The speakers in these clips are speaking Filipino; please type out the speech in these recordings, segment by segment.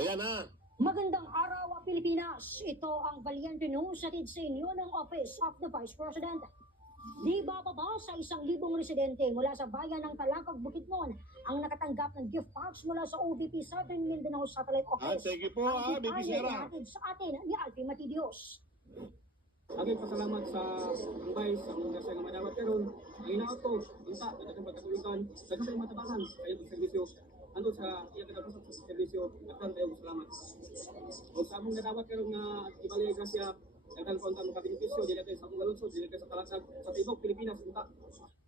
yan ha. Magandang araw, Pilipinas. Ito ang Valiente News hatid sa inyo ng Office of the Vice President. Di bababa sa 1,000 residente mula sa bayan ng Talakag, Bukidnon ang nakatanggap ng gift packs mula sa OVP Southern Mindanao Satellite Office. Thank you po, Ang BP Sara. hatid sa atin ni Alfie Matidios. Agay pasalamat sa Vice, sa mga sa madawat karon. Ang inaot ko, unta, daghang pagkatulikan, daghang sa matabangan kayo sa serbisyo. Ando sa iya kadaghan sa serbisyo, daghang kayo salamat. O sa among nadawat karon nga ibalay grasya, daghang konta mo kabenepisyo dili kay sa among lungsod, dili kay sa Talakag, sa tibok Pilipinas unta.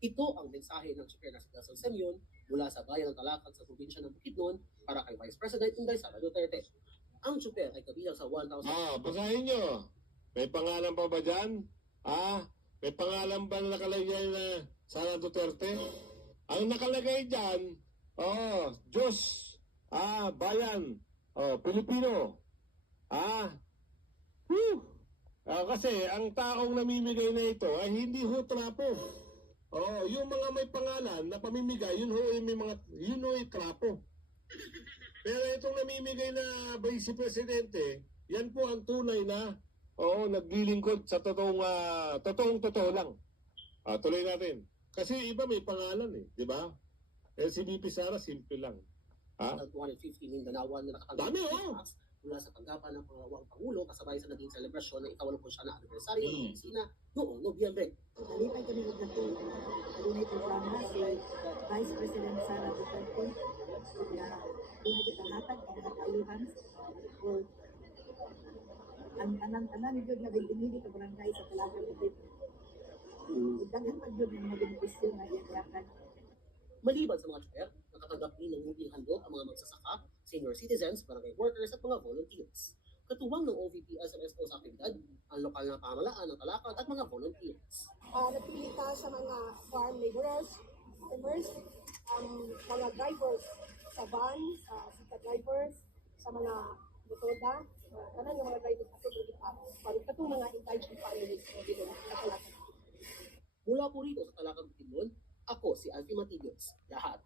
Ito ang mensahe ng Super National Semyon mula sa bayan ng Talakag sa probinsya ng Bukidnon para kay Vice President Inday Sara Duterte. Ang super ay kabilang sa 1,000. Basahin nyo. May pangalan pa ba dyan? May pangalan ba na nakalagay na Sara Duterte? Ang nakalagay dyan, Diyos, bayan, Pilipino. Kasi ang taong namimigay na ito ay hindi ho trapo. Yung mga may pangalan na pamimigay, yun ho ay trapo. Pero itong namimigay na Vice Presidente, yan po ang tunay na naglilingkod sa totoo lang. Tuloy natin. Kasi iba may pangalan di ba? Si BP Sara, simple lang. 250 Mindanaoan na nakatanggap Dami, ng gift packs mula sa tanggapan ng pangawang Pangulo kasabay sa naging selebrasyon ng ika-80 na anibersaryo ng opisina noong Nobyembre. Nalipay kami nagdato. Adunay programa si Vice President Sara Duterte na dunay gitahatag ang nakailuhan for ang tanan jud nga dinili ka barangay sa Talakag Bukid. Daghan pa jud mga benepisyo nga iyakan. Maliban sa mga chofer, nakatanggap din ng muling handog ang mga magsasaka, senior citizens, barangay workers at mga volunteers. Katuwang ng OVP SMSO sa aktibidad, ang lokal na pamahalaan ng Talakag at mga volunteers. Napili ka sa mga farm laborers, farmers, mga drivers sa van, sa sika drivers, sa mga motoda, kanan yung mga drivers sa para katong mga engaged families dito sa Talakag. Mula po rito sa Talakag Bukidnon, ako si Alfie Matidios. Lahat